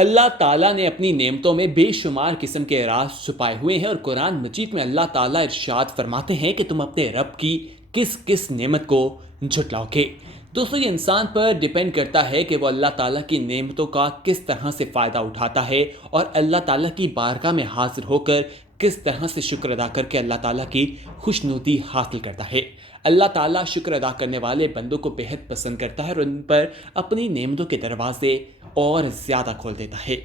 اللہ تعالیٰ نے اپنی نعمتوں میں بے شمار قسم کے راز چھپائے ہوئے ہیں، اور قرآن مجید میں اللہ تعالیٰ ارشاد فرماتے ہیں کہ تم اپنے رب کی کس کس نعمت کو جھٹلاؤ گے۔ دوستو، یہ انسان پر ڈیپینڈ کرتا ہے کہ وہ اللہ تعالیٰ کی نعمتوں کا کس طرح سے فائدہ اٹھاتا ہے اور اللہ تعالیٰ کی بارگاہ میں حاضر ہو کر کس طرح سے شکر ادا کر کے اللہ تعالیٰ کی خوشنودی حاصل کرتا ہے۔ اللہ تعالیٰ شکر ادا کرنے والے بندوں کو بہت پسند کرتا ہے اور ان پر اپنی نعمتوں کے دروازے اور زیادہ کھول دیتا ہے۔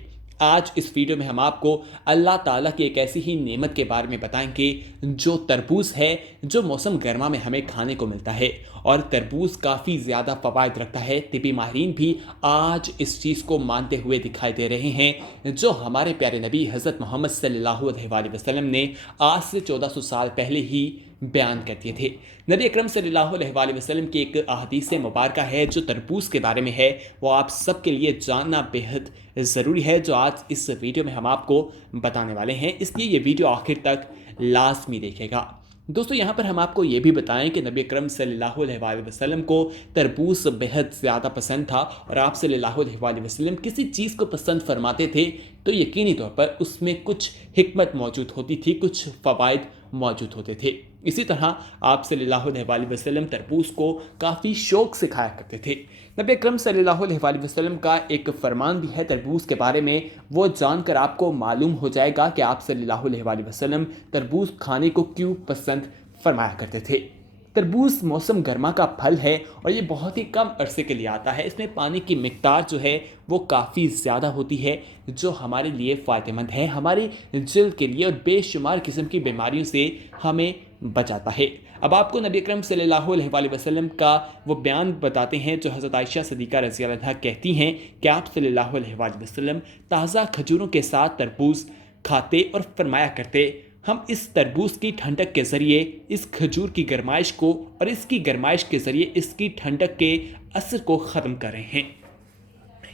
آج اس ویڈیو میں ہم آپ کو اللہ تعالیٰ کی ایک ایسی ہی نعمت کے بارے میں بتائیں گے جو تربوز ہے، جو موسم گرما میں ہمیں کھانے کو ملتا ہے، اور تربوز کافی زیادہ فوائد رکھتا ہے۔ طبی ماہرین بھی آج اس چیز کو مانتے ہوئے دکھائی دے رہے ہیں جو ہمارے پیارے نبی حضرت محمد صلی اللہ علیہ وآلہ وسلم نے آج سے 1400 سال پہلے ہی بیان کر دیے تھے۔ نبی اکرم صلی اللہ علیہ وآلہ وسلم کی ایک احادیث مبارکہ ہے جو تربوز کے بارے میں ہے، وہ آپ سب کے لیے جاننا بہت ضروری ہے، جو آج اس ویڈیو میں ہم آپ کو بتانے والے ہیں، اس لیے یہ ویڈیو آخر تک لازمی دیکھے گا۔ دوستو، یہاں پر ہم آپ کو یہ بھی بتائیں کہ نبی اکرم صلی اللہ علیہ وآلہ وسلم کو تربوز بہت زیادہ پسند تھا، اور آپ صلی اللہ علیہ وآلہ وسلم کسی چیز کو پسند فرماتے تھے تو یقینی طور پر اس میں کچھ حکمت موجود ہوتی تھی، کچھ فوائد موجود ہوتے تھے۔ اسی طرح آپ صلی اللہ علیہ وآلہ وسلم تربوز کو کافی شوق سے کھایا کرتے تھے۔ نبی اکرم صلی اللہ علیہ وآلہ وسلم کا ایک فرمان بھی ہے تربوز کے بارے میں، وہ جان کر آپ کو معلوم ہو جائے گا کہ آپ صلی اللہ علیہ وآلہ وسلم تربوز کھانے کو کیوں پسند فرمایا کرتے تھے۔ تربوز موسم گرما کا پھل ہے اور یہ بہت ہی کم عرصے کے لیے آتا ہے۔ اس میں پانی کی مقدار جو ہے وہ کافی زیادہ ہوتی ہے، جو ہمارے لیے فائدہ مند ہے، ہماری جلد کے لیے، اور بے شمار قسم کی بیماریوں سے ہمیں بچاتا ہے۔ اب آپ کو نبی اکرم صلی اللہ علیہ وآلہ وسلم کا وہ بیان بتاتے ہیں جو حضرت عائشہ صدیقہ رضی اللہ عنہا کہتی ہیں کہ آپ صلی اللہ علیہ وآلہ وسلم تازہ کھجوروں کے ساتھ تربوز کھاتے اور فرمایا کرتے، ہم اس تربوز کی ٹھنڈک کے ذریعے اس کھجور کی گرمائش کو اور اس کی گرمائش کے ذریعے اس کی ٹھنڈک کے اثر کو ختم کر رہے ہیں۔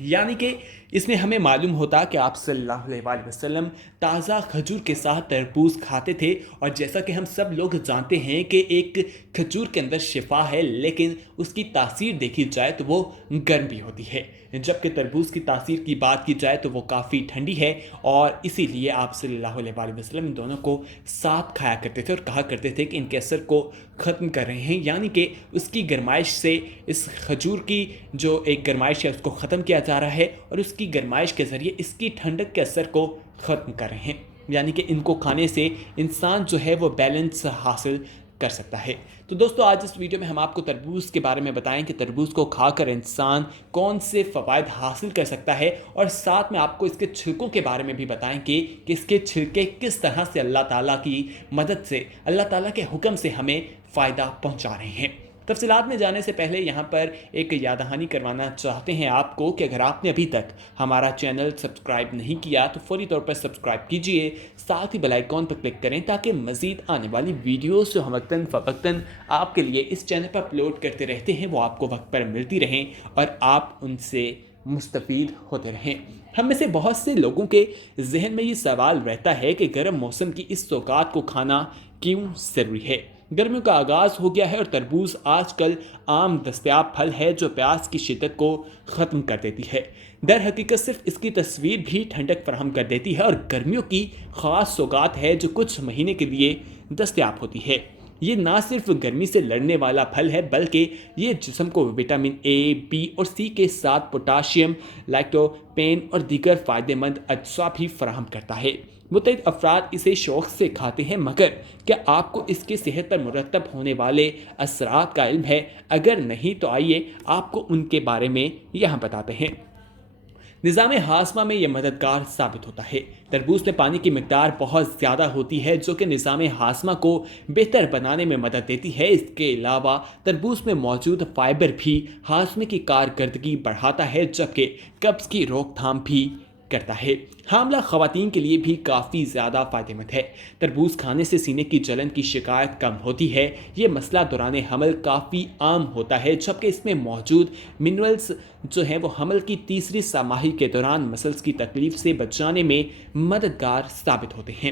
یعنی کہ اس میں ہمیں معلوم ہوتا کہ آپ صلی اللہ علیہ وآلہ وسلم تازہ کھجور کے ساتھ تربوز کھاتے تھے، اور جیسا کہ ہم سب لوگ جانتے ہیں کہ ایک کھجور کے اندر شفا ہے، لیکن اس کی تاثیر دیکھی جائے تو وہ گرم بھی ہوتی ہے، جبکہ تربوز کی تاثیر کی بات کی جائے تو وہ کافی ٹھنڈی ہے، اور اسی لیے آپ صلی اللہ علیہ وآلہ وسلم ان دونوں کو ساتھ کھایا کرتے تھے اور کہا کرتے تھے کہ ان کے اثر کو ختم کر رہے ہیں، یعنی کہ اس کی گرمائش سے اس کھجور کی جو ایک گرمائش ہے اس کو ختم کیا جا رہا ہے، اور اس کی گرمائش کے ذریعے اس کی ٹھنڈک کے اثر کو ختم کر رہے ہیں، یعنی کہ ان کو کھانے سے انسان جو ہے وہ بیلنس حاصل کر سکتا ہے۔ تو دوستو، آج اس ویڈیو میں ہم آپ کو تربوز کے بارے میں بتائیں کہ تربوز کو کھا کر انسان کون سے فوائد حاصل کر سکتا ہے، اور ساتھ میں آپ کو اس کے چھلکوں کے بارے میں بھی بتائیں کہ اس کے چھلکے کس طرح سے اللہ تعالیٰ کی مدد سے، اللہ تعالیٰ کے حکم سے ہمیں فائدہ پہنچا رہے ہیں۔ تفصیلات میں جانے سے پہلے یہاں پر ایک یاد دہانی کروانا چاہتے ہیں آپ کو کہ اگر آپ نے ابھی تک ہمارا چینل سبسکرائب نہیں کیا تو فوری طور پر سبسکرائب کیجئے، ساتھ ہی بیل آئیکن پر کلک کریں تاکہ مزید آنے والی ویڈیوز جو ہم وقتاً فوقتاً آپ کے لیے اس چینل پر اپلوڈ کرتے رہتے ہیں وہ آپ کو وقت پر ملتی رہیں اور آپ ان سے مستفید ہوتے رہیں۔ ہم میں سے بہت سے لوگوں کے ذہن میں یہ سوال رہتا ہے کہ گرم موسم کی اس سوغات کو کھانا کیوں ضروری ہے۔ گرمیوں کا آغاز ہو گیا ہے اور تربوز آج کل عام دستیاب پھل ہے جو پیاس کی شدت کو ختم کر دیتی ہے۔ در حقیقت صرف اس کی تصویر بھی ٹھنڈک فراہم کر دیتی ہے اور گرمیوں کی خاص سوغات ہے جو کچھ مہینے کے لیے دستیاب ہوتی ہے۔ یہ نہ صرف گرمی سے لڑنے والا پھل ہے بلکہ یہ جسم کو وٹامن اے، بی اور سی کے ساتھ پوٹاشیم، لائکوپین اور دیگر فائدہ مند اجزاء بھی فراہم کرتا ہے۔ متعدد افراد اسے شوق سے کھاتے ہیں، مگر کیا آپ کو اس کے صحت پر مرتب ہونے والے اثرات کا علم ہے؟ اگر نہیں تو آئیے آپ کو ان کے بارے میں یہاں بتاتے ہیں۔ نظام ہاضمہ میں یہ مددگار ثابت ہوتا ہے۔ تربوز میں پانی کی مقدار بہت زیادہ ہوتی ہے جو کہ نظام ہاضمہ کو بہتر بنانے میں مدد دیتی ہے۔ اس کے علاوہ تربوز میں موجود فائبر بھی ہاضمے کی کارکردگی بڑھاتا ہے جبکہ قبض کی روک تھام بھی کرتا ہے۔ حاملہ خواتین کے لیے بھی کافی زیادہ فائدہ مند ہے۔ تربوز کھانے سے سینے کی جلن کی شکایت کم ہوتی ہے۔ یہ مسئلہ دوران حمل کافی عام ہوتا ہے جبکہ اس میں موجود منرلز جو ہیں وہ حمل کی تیسری سہ ماہی کے دوران مسلز کی تکلیف سے بچانے میں مددگار ثابت ہوتے ہیں۔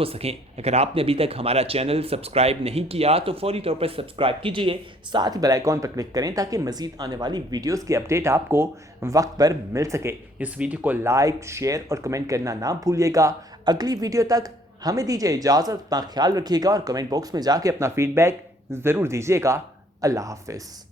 ہو سکیں۔ اگر آپ نے ابھی تک ہمارا چینل سبسکرائب نہیں کیا تو فوری طور پر سبسکرائب کیجیے، ساتھ ہی بیل آئیکن پر کلک کریں تاکہ مزید آنے والی ویڈیوز کی اپڈیٹ آپ کو وقت پر مل سکے۔ اس ویڈیو کو لائک، شیئر اور کمنٹ کرنا نہ بھولیے گا۔ اگلی ویڈیو تک ہمیں دیجیے اجازت، اپنا خیال رکھیے گا اور کمنٹ باکس میں جا کے اپنا فیڈ بیک ضرور دیجیے گا۔ اللہ حافظ۔